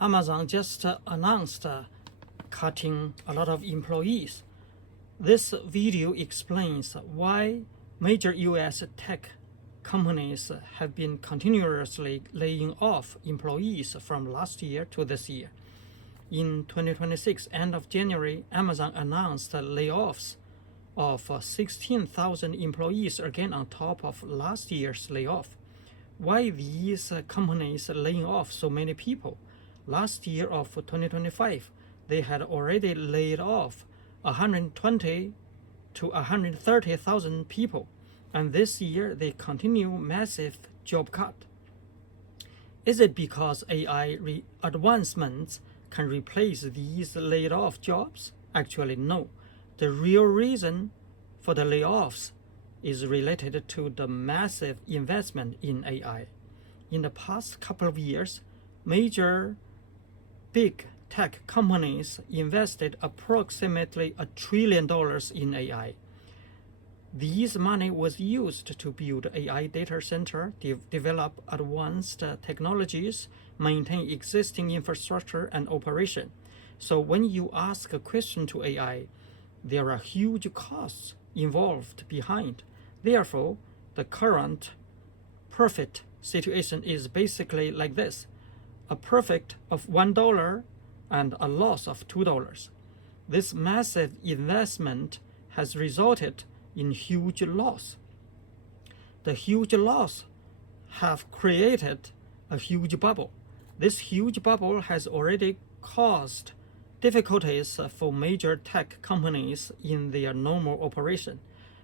Amazon just announced cutting a lot of employees. This video explains why major US tech companies have been continuously laying off employees from last year to this year. In 2026, end of January, Amazon announced layoffs of 16,000 employees, again on top of last year's layoff. Why these companies laying off so many people? Last year of 2025, they had already laid off 120 to 130,000 people, and this year they continue massive job cut. Is it because AI advancements can replace these laid off jobs? Actually, no. The real reason for the layoffs is related to the massive investment in AI. In the past couple of years, major big tech companies invested approximately $1 trillion in AI. This money was used to build AI data center, develop advanced technologies, maintain existing infrastructure and operation. So when you ask a question to AI, there are huge costs involved behind. Therefore, the current profit situation is basically like this: a profit of $1 and a loss of $2. This massive investment has resulted in huge loss. The huge loss have created a huge bubble. This huge bubble has already caused difficulties for major tech companies in their normal operation.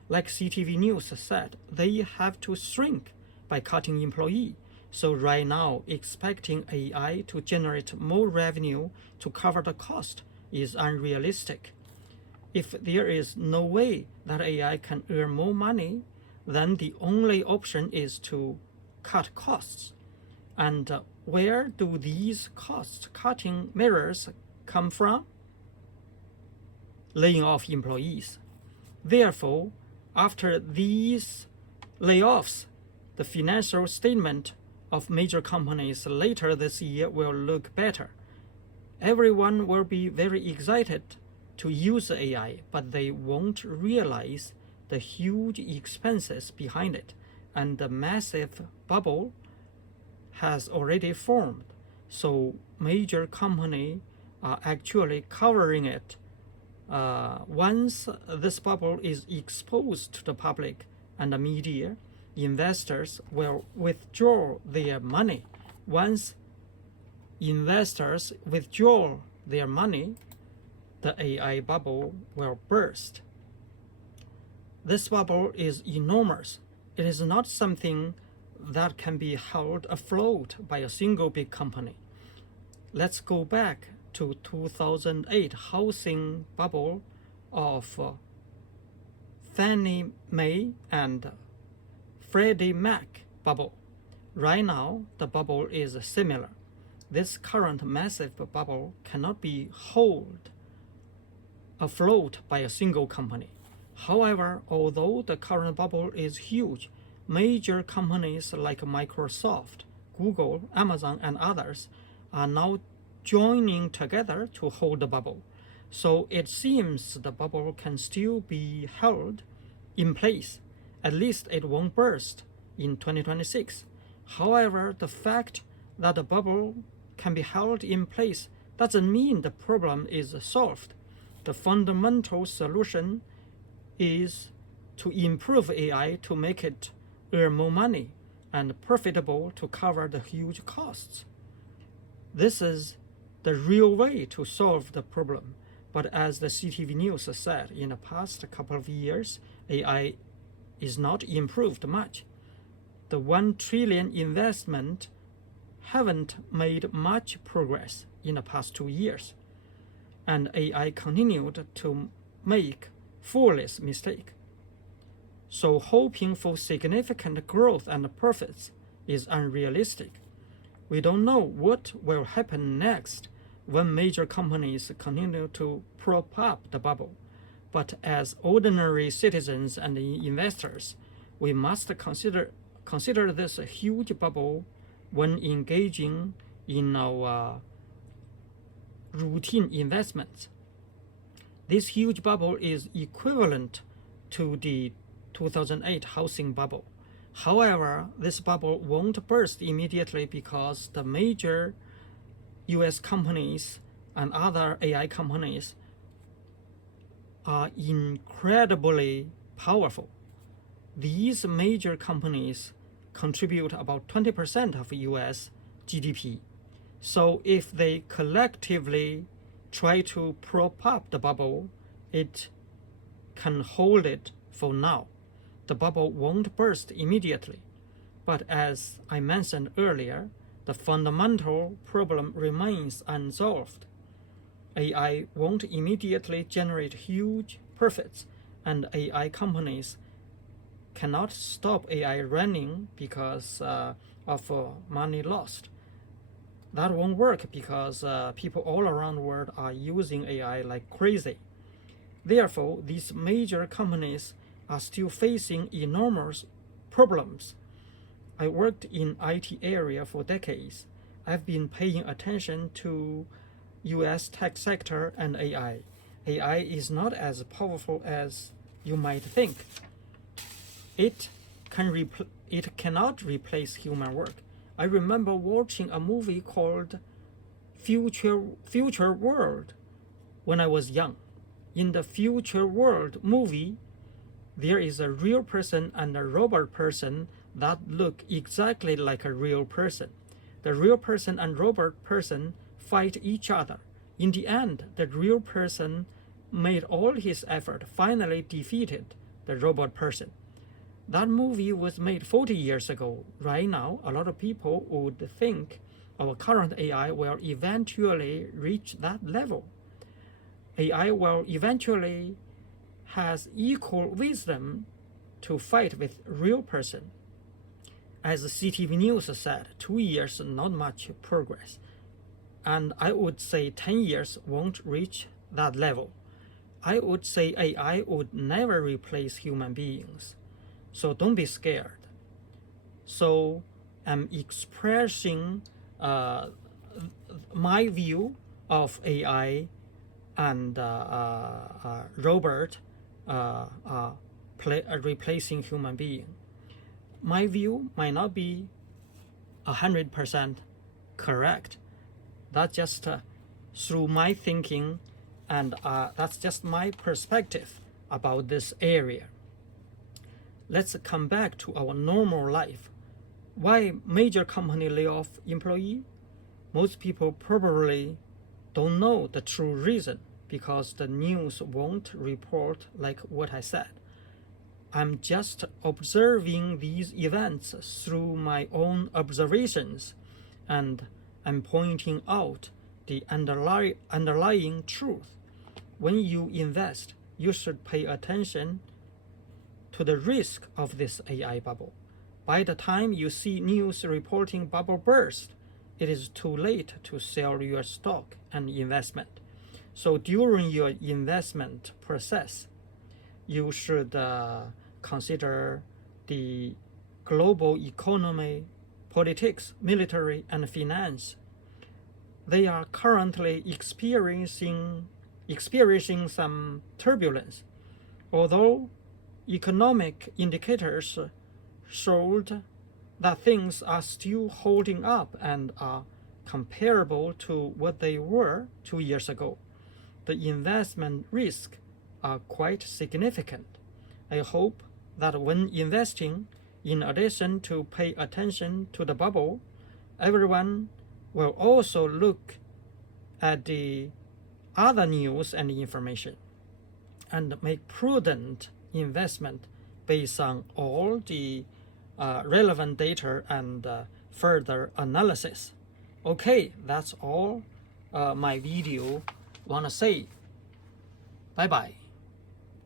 Like CTV News said, they have to shrink by cutting employees. So right now, expecting AI to generate more revenue to cover the cost is unrealistic. If there is no way that AI can earn more money, then the only option is to cut costs. And where do these cost-cutting measures come from? Laying off employees. Therefore, after these layoffs, the financial statement of major companies later this year will look better. Everyone will be very excited to use AI, but they won't realize the huge expenses behind it, and the massive bubble has already formed. So major companies are actually covering it. Once this bubble is exposed to the public and the media, investors will withdraw their money. Once investors withdraw their money, the AI bubble will burst. This bubble is enormous. It is not something that can be held afloat by a single big company. Let's go back to 2008 housing bubble of Fannie Mae and Freddie Mac bubble. Right now, the bubble is similar. This current massive bubble cannot be held afloat by a single company. However, although the current bubble is huge, major companies like Microsoft, Google, Amazon, and others are now joining together to hold the bubble. So it seems the bubble can still be held in place. At least it won't burst in 2026. However, the fact that the bubble can be held in place doesn't mean the problem is solved. The fundamental solution is to improve AI to make it earn more money and profitable to cover the huge costs. This is the real way to solve the problem. But as the CTV News said, in the past couple of years, AI is not improved much. The $1 trillion investment haven't made much progress in the past 2 years. And AI continued to make foolish mistakes. So hoping for significant growth and profits is unrealistic. We don't know what will happen next when major companies continue to prop up the bubble. But as ordinary citizens and investors, we must consider this a huge bubble when engaging in our routine investments. This huge bubble is equivalent to the 2008 housing bubble. However, this bubble won't burst immediately because the major US companies and other AI companies are incredibly powerful. These major companies contribute about 20% of US GDP. So if they collectively try to prop up the bubble, it can hold it for now. The bubble won't burst immediately. But as I mentioned earlier, the fundamental problem remains unsolved. AI won't immediately generate huge profits, and AI companies cannot stop AI running because of money lost. That won't work because people all around the world are using AI like crazy. Therefore, these major companies are still facing enormous problems. I worked in IT area for decades. I've been paying attention to US tech sector and AI. AI is not as powerful as you might think. It cannot replace human work. I remember watching a movie called Future World when I was young. In the Future World movie, there is a real person and a robot person that look exactly like a real person. The real person and robot person fight each other. In the end, the real person made all his effort, finally defeated the robot person. That movie was made 40 years ago. Right now, a lot of people would think our current AI will eventually reach that level. AI will eventually has equal wisdom to fight with real person. As CTV News said, 2 years not much progress. And I would say 10 years won't reach that level. I would say AI would never replace human beings. So don't be scared. So I'm expressing my view of AI and robot replacing human being. My view might not be 100% correct. That's just through my thinking, and that's just my perspective about this area. Let's come back to our normal life. Why major company lay off employee? Most people probably don't know the true reason because the news won't report like what I said. I'm just observing these events through my own observations, and I'm pointing out the underlying truth. When you invest, you should pay attention to the risk of this AI bubble. By the time you see news reporting bubble burst, it is too late to sell your stock and investment. So during your investment process, you should consider the global economy, politics, military, and finance. They are currently experiencing some turbulence. Although economic indicators showed that things are still holding up and are comparable to what they were 2 years ago, the investment risks are quite significant. I hope that when investing, in addition to pay attention to the bubble, everyone will also look at the other news and information and make prudent investment based on all the relevant data and further analysis. Okay, that's all my video want to say. Bye bye.